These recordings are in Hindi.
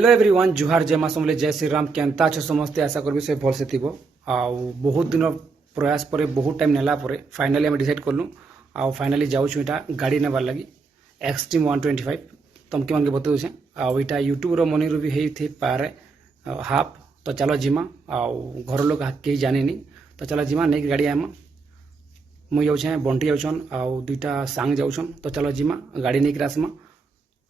हेलो एवरीवन जुहार जय मां समले जय श्री राम केनता छ समस्ते आशा करबी से भल से थिबो आ बहुत दिन प्रयास पर बहुत टाइम नेला पर फाइनली हम डिसाइड करलु आ फाइनली जाउछु इटा गाड़ी नेबार लगी एक्सट्रीम 125 तमके मानके बतौ छे आ इटा यूट्यूब रो मनी रो भी हेई थी पारे हाफ तो चलो जिमा आ घर लोग के जाने नहीं तो चलो जिमा नहीं गाड़ी आमा मुई जाउछे बंटी जाउछन आ दुईटा सांग जाउछन तो चलो जिमा गाड़ी नहीं आसमा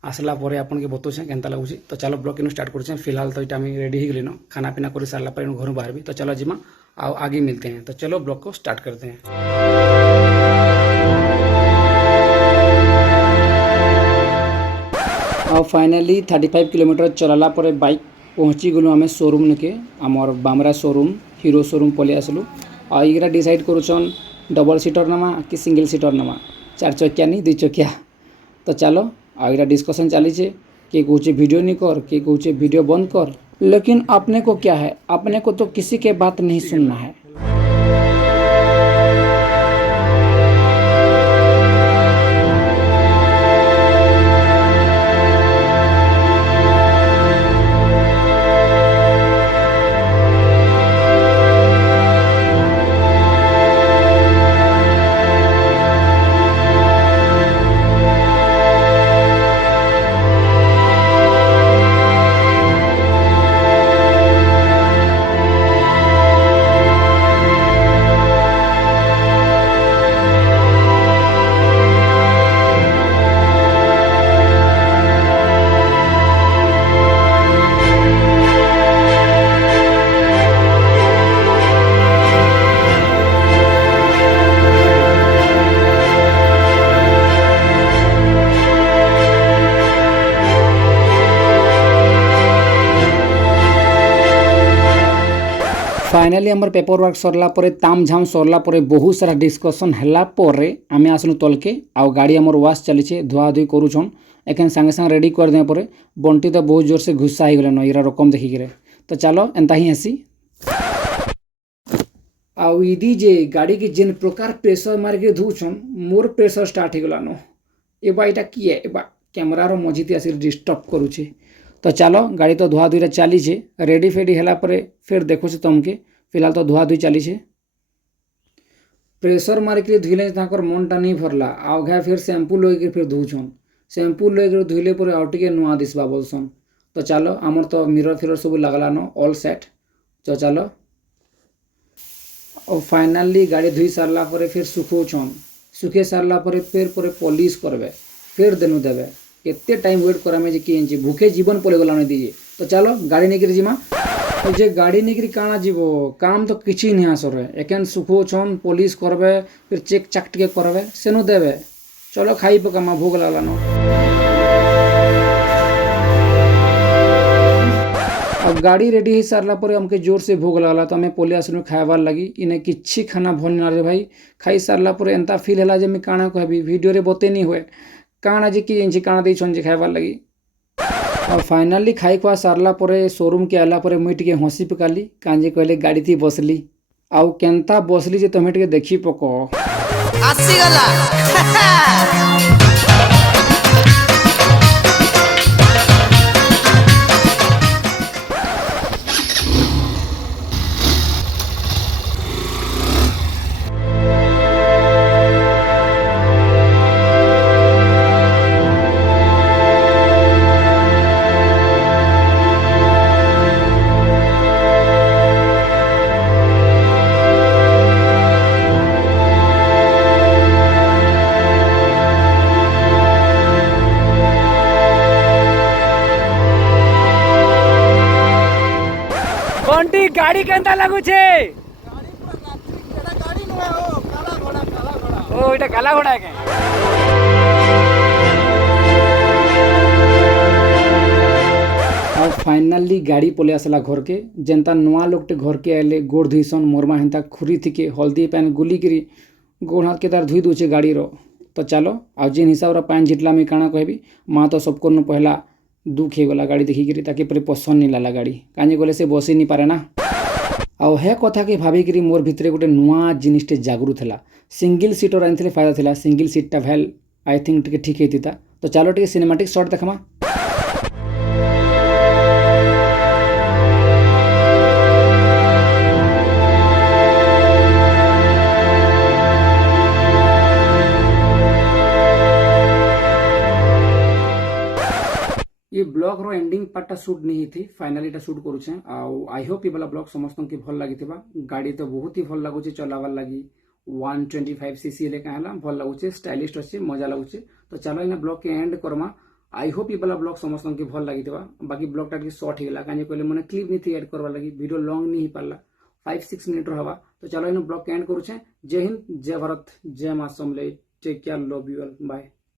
आसला पर आपन के बतौछे केनता लगुଛି तो चलो ब्लॉग इन स्टार्ट करछे फिलहाल तो इटा हम रेडी ही गलिनो खाना पीना कर सारला पर घर बाहर भी तो चलो जिमा आ आगे मिलते हैं तो चलो ब्लॉग को स्टार्ट करते हैं। और फाइनली 35 किलोमीटर चलाला पर बाइक पहुँची गलु आम शोरूम के आमर बामरा शोरूम हीरो शोरूम पलि आसलु आ इरा डिसाइड करुछन डबल सीटर नमा कि सिंगल सीटर नमा 4 चकिया नहीं 2 चकिया तो चलो आगे डिस्कशन चली कि कहे वीडियो नहीं कर कि कहे वीडियो बंद कर लेकिन अपने को क्या है अपने को तो किसी के बात नहीं सुनना है। फाइनली आमर पेपर वर्क सरला परे ताम झाम सरला परे बहुत सारा डिस्कशन हला परे आमे आसनु तलके आ गाड़ी आमर वाश चली छे धुआ धुई करूछन एखन संगे संग रेडी कर दे परे बंटी तो बहुत जोर से गुस्सा ही गले नईरा रकम देखि करे तो चलो एंता ही हसी आ इदी जे गाड़ी के जिन प्रकार प्रेशर मार के धुछन मोर प्रेशर स्टार्ट हो गलानो एबा इटा किए एबा कैमरा रो मजिति आसी डिस्टर्ब करूछे तो चलो गाड़ी तो धुआ धुई चली छे रेडी फेडी हला परे फिर देखो से तुमके फिलहाल तो धुआ धुई चली छे प्रेशर मार के धुले ताकर मनटा नहीं भरला आ घा फिर शैम्पू लगे के फिर धुछन शैम्पू लगे के धुले पर आउ टिके नुआ दिसबा बोलसन तो चलो आमर तो मिरर फिरर सब लगला न ऑल सेट तो चलो और फाइनली गाड़ी धुई सारला परे फिर सुखोछन सुखे सारला परे फिर पॉलिश करबे फिर देनु देबे केते टाइम वेट करामे जे कि भूखे जीवन पड़े गलाने दीजिए तो चलो गाड़ी निकरी जिमा तो जे गाड़ी निकरी काना जीवो काम तो किछि नहीं आसरे एकेन सुखो छन पॉलिश करबे फिर चेक चाक टिके करबे सेनु देबे चलो खाई पकामा भूख लागलानो अब गाड़ी रेडी ही सारला पर हमके जोर से भूख लागला तो हमें पोले आसनु खाइबार लगी इने किछि खाना भल ना रे भाई खाई सारला पर एंता फील हला जे मैं काना कहबी वीडियो रे बते नहीं हुए काना जी कि काना दी छन जे खाइबार लगी और फाइनली खाई खुआ सारला परे शोरूम के आला परे मुई टिके हंसी पकाली कांजे कहले गाड़ी थी बसली आउ केनता बसली जे तमे टिके देखी पको आसी गला बंटी गाड़ी केनता लागू छे गाड़ी न हो काला घोड़ा ओ इटा काला घोड़ा के और फाइनली गाड़ी पले आसला घर के जेनता नुआ लोगटे घर के आले गोड़ धुईसन मोरमा हेंता खुरी थी हल्दी पैन गुली करी गोड़ हाथ के तार धुई दूचे गाड़ी रो तो चलो आ जिन हिसाब रा पैन जितला मैं काना कहबी माँ तो सबको न पहला दुख हो गला गाड़ी देखिकी ताके पर पसंद नहीं लाला गाड़ी काजे गले से बसी नहीं पारे ना आउ हे कथा के भाविकी मोर भितरे गोटे नुआ जिनिसटे जागृत है सिंगल सीटर आनी फायदा थिला सिंगल सीटा भेल आई थिंक टिके ठीक होता तो चलो टिके सिनेमाटिक शॉट देखमा। ये ब्लॉग रो एंडिंग पार्टा शूट नहीं थी finally Etah shoot करूछे I hope ये वाला ब्लॉग समस्त की भल लगी गाड़ी तो बहुत ही भल लगुचे चलावार लगी 125cc ले कहला भल लगुचे स्टाइलिश अच्छे मजा लगुचे तो चलो इन ब्लॉग के एंड करमा आई होप ये वाला ब्लॉग समस्त की भल लगी बाकी ब्लॉग टा शॉर्ट होगा कहीं कहले मैंने क्लिप नहीं थी एड करवा लगी वीडियो लॉन्ग नहीं पाला 5-6 मिनट हवा तो चलो इन ब्लॉग के एंड करूछे जय हिंद जय भारत जय मां Samalei take care love you all bye.